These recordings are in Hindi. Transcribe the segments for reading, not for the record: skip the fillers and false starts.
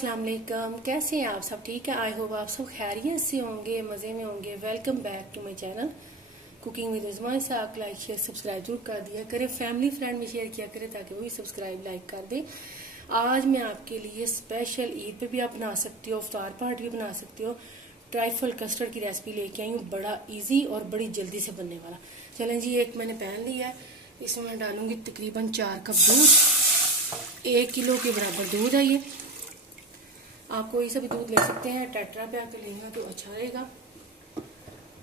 अस्सलाम वालेकुम। कैसे हैं आप सब? ठीक है। आई होप आप सब खैरियत से होंगे, मज़े में होंगे। Welcome back to my channel cooking with Uzma Isaq. Like share subscribe जरूर कर दिया करें, फैमिली फ्रेंड में शेयर किया करें ताकि वो भी सब्सक्राइब लाइक कर दें। आज मैं आपके लिए स्पेशल ईद पे भी आप बना सकते हो, इफ्तार पार्टी भी बना सकते हो, ट्राइफल कस्टर्ड की रेसिपी लेके आई हूँ। बड़ा इजी और बड़ी जल्दी से बनने वाला। चलें जी, एक मैंने पैन लिया है, इसमें मैं डालूंगी तकरीबन 4 कप दूध। 1 किलो के बराबर दूध है ये। आप कोई सा भी दूध ले सकते हैं, टेट्रा पे आकर लेना तो अच्छा रहेगा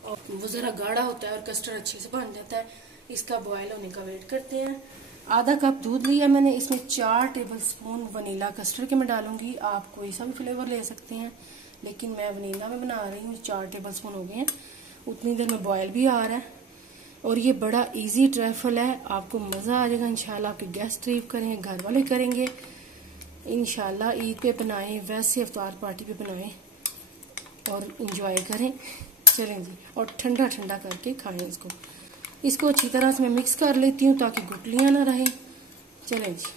और वो ज़रा गाढ़ा होता है और कस्टर्ड अच्छे से बन जाता है। इसका बॉयल होने का वेट करते हैं। आधा कप दूध लिया मैंने, इसमें 4 टेबल स्पून वनीला कस्टर्ड के मैं डालूंगी। आप कोई सा भी फ्लेवर ले सकते हैं, लेकिन मैं वनीला में बना रही हूँ। 4 टेबल स्पून हो गए हैं। उतनी देर में बॉयल भी आ रहा है और ये बड़ा इजी ट्राइफल है। आपको मज़ा आ जाएगा इंशाल्लाह। आपके गेस्ट तारीफ करेंगे, घर वाले करेंगे इंशाल्लाह। ईद पे बनाएं, वैसे इफ्तार पार्टी पे बनाएं और इंजॉय करें। चलें जी, और ठंडा ठंडा करके खाएं इसको अच्छी तरह से मैं मिक्स कर लेती हूँ ताकि गुठलियाँ ना रहें। चलें जी,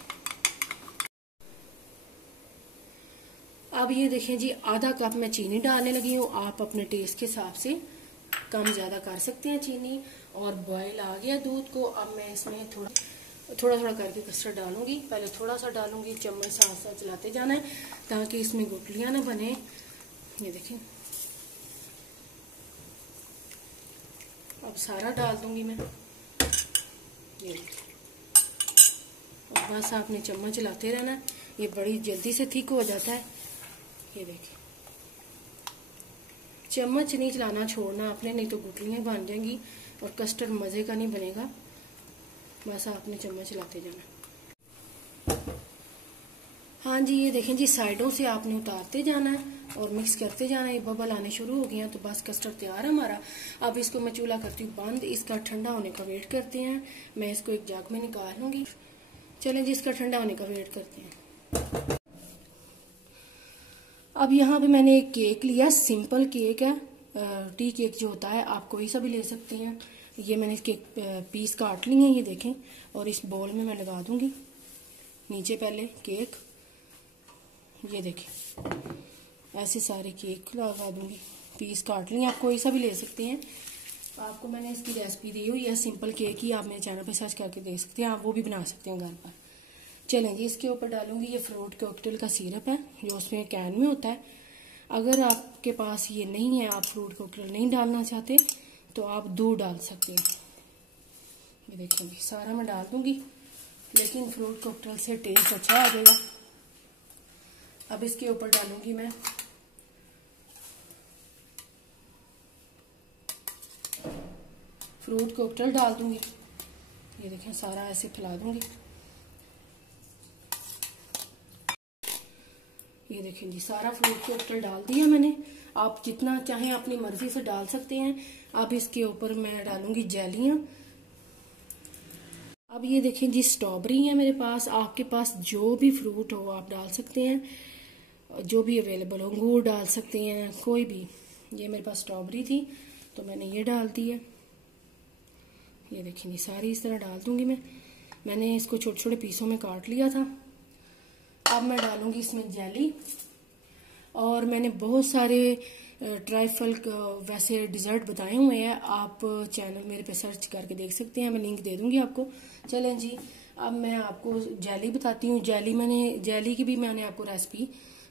अब ये देखें जी, आधा कप मैं चीनी डालने लगी हूँ। आप अपने टेस्ट के हिसाब से कम ज़्यादा कर सकते हैं चीनी। और बॉयल आ गया दूध को। अब मैं इसमें थोड़ा थोड़ा करके कस्टर्ड डालूंगी। पहले थोड़ा सा डालूंगी, चम्मच साथ साथ चलाते जाना है ताकि इसमें गुठलियाँ ना बने। ये देखें, अब सारा डाल दूंगी मैं। ये और बस आपने चम्मच चलाते रहना है, ये बड़ी जल्दी से थिक हो जाता है। ये देखिए, चम्मच नहीं चलाना छोड़ना आपने, नहीं तो गुठलियाँ बन जाएंगी और कस्टर्ड मज़े का नहीं बनेगा। बस आपने चम्मच चलाते जाना। हाँ जी, ये देखें जी, साइडों से आपने उतारते जाना है और मिक्स करते जाना है। ये बबल आने शुरू हो गए हैं तो बस कस्टर्ड तैयार है हमारा। अब इसको मैं चूल्हा करती हूँ बंद। इसका ठंडा होने का वेट करते हैं। मैं इसको एक जग में निकाल लूंगी। चलें जी, इसका ठंडा होने का वेट करते हैं। अब यहाँ पे मैंने एक केक लिया, सिंपल केक है, टी केक जो होता है, आप कोई सा भी ले सकते हैं। ये मैंने इसके पीस काट लिए हैं, ये देखें, और इस बोल में मैं लगा दूंगी नीचे पहले केक। ये देखें, ऐसे सारे केक लगा दूंगी, पीस काट लिए। आप कोई सा भी ले सकते हैं। आपको मैंने इसकी रेसिपी दी हुई है सिंपल केक की, आप मेरे चैनल पे सर्च करके देख सकते हैं। आप वो भी बना सकते हैं घर पर। चलें जी, इसके ऊपर डालूंगी ये फ्रूट कॉकटेल का सिरप है जो उसमें कैन में होता है। अगर आपके पास ये नहीं है, आप फ्रूट कॉकटेल नहीं डालना चाहते, तो आप दूध डाल सकते हैं। ये देखेंगे, सारा मैं डाल दूंगी, लेकिन फ्रूट कॉकटेल से टेस्ट अच्छा आ जाएगा। अब इसके ऊपर डालूंगी मैं फ्रूट कॉकटेल डाल दूंगी। ये देखें, सारा ऐसे फैला दूंगी। ये देखें जी, सारा फ्रूट कॉकटेल डाल दिया मैंने। आप जितना चाहें अपनी मर्जी से डाल सकते हैं। अब इसके ऊपर मैं डालूंगी जेलियां। अब ये देखें जी, स्ट्रॉबेरी है मेरे पास। आपके पास जो भी फ्रूट हो आप डाल सकते हैं, जो भी अवेलेबल हो। अंगूर डाल सकते हैं, कोई भी। ये मेरे पास स्ट्रॉबेरी थी तो मैंने ये डाल दी है। ये देखिए, सारी इस तरह डाल दूंगी मैंने इसको छोटे छोटे पीसों में काट लिया था। अब मैं डालूंगी इसमें जेली। और मैंने बहुत सारे ट्राइफल वैसे डिज़र्ट बताए हुए हैं, आप चैनल मेरे पे सर्च करके देख सकते हैं, मैं लिंक दे दूंगी आपको। चलें जी, अब मैं आपको जेली बताती हूँ। जेली की भी मैंने आपको रेसिपी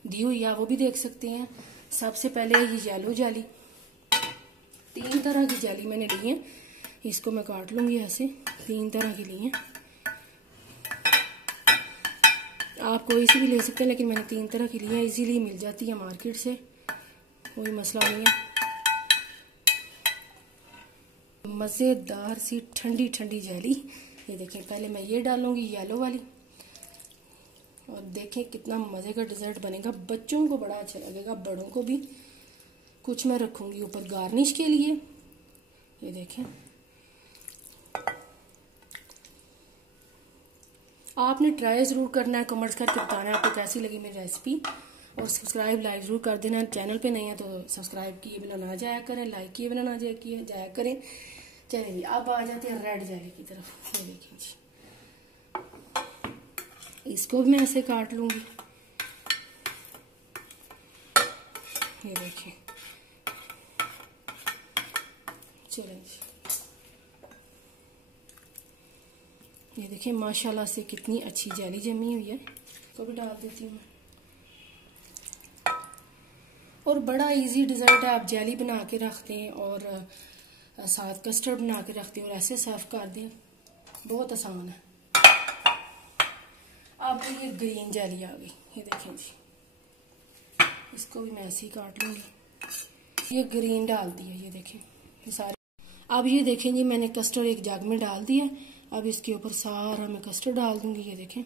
दी हुई है, वो भी देख सकते हैं। सबसे पहले ये येलो जेली, 3 तरह की जेली मैंने ली है। इसको मैं काट लूंगी ऐसे, 3 तरह की ली है। आप कोई सी भी ले सकते हैं, लेकिन मैंने 3 तरह की ली है। इजीली मिल जाती है मार्केट से, कोई मसला नहीं है। मज़ेदार सी ठंडी ठंडी जेली। ये देखें, पहले मैं ये डालूंगी येलो वाली, और देखें कितना मज़े का डिज़र्ट बनेगा। बच्चों को बड़ा अच्छा लगेगा, बड़ों को भी। कुछ मैं रखूंगी ऊपर गार्निश के लिए। ये देखें, आपने ट्राई ज़रूर करना है, कमेंट्स करके बताना है आपको कैसी लगी मेरी रेसिपी। और सब्सक्राइब लाइक ज़रूर कर देना। चैनल पे नहीं है तो सब्सक्राइब किए बिना ना जाया करें, लाइक किए बिना ना जाया करें। चलिए जी, अब आ जाते हैं रेड जेली की तरफ। ये देखिए जी, इसको भी मैं ऐसे काट लूंगी। ये देखिए, चलें ये देखिए माशाल्लाह से कितनी अच्छी जेली जमी हुई है। इसको भी डाल देती हूँ मैं। और बड़ा इजी डिज़र्ट है, आप जेली बना के रख दें और साथ कस्टर्ड बना के रख दें और ऐसे सर्व कर दें, बहुत आसान है। अब ये ग्रीन जेली आ गई, ये देखें जी, इसको भी मैं ऐसे ही काट लूँगी। ये ग्रीन डाल दी है, ये देखें ये सारी। अब ये देखें जी, मैंने कस्टर्ड एक जग में डाल दिया। अब इसके ऊपर सारा मैं कस्टर्ड डाल दूंगी, ये देखें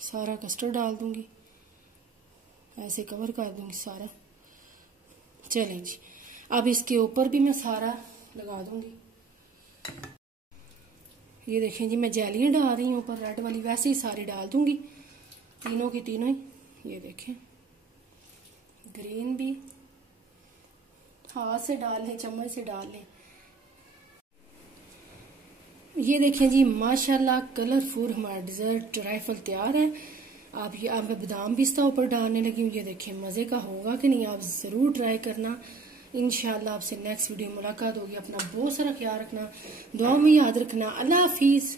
सारा कस्टर्ड डाल दूंगी, ऐसे कवर कर दूंगी सारा। चलें जी, अब इसके ऊपर भी मैं सारा लगा दूंगी। ये देखें जी, मैं जेलियां डाल रही हूँ ऊपर रेड वाली, वैसे ही सारी डाल दूंगी, तीनों की तीनों ही। ये देखें ग्रीन भी हाथ से डाल लें, चम्मच से डाल लें। ये देखें जी माशाल्लाह कलरफुल हमारा डिज़र्ट ट्राइफल तैयार है। आप ये अब मैं बादाम भी इसका ऊपर डालने लगी हूँ। ये देखें मज़े का होगा कि नहीं, आप ज़रूर ट्राई करना। इंशाल्लाह आपसे नेक्स्ट वीडियो मुलाकात होगी। अपना बहुत सारा ख्याल रखना, दुआ में याद रखना। अल्लाह हाफिज़।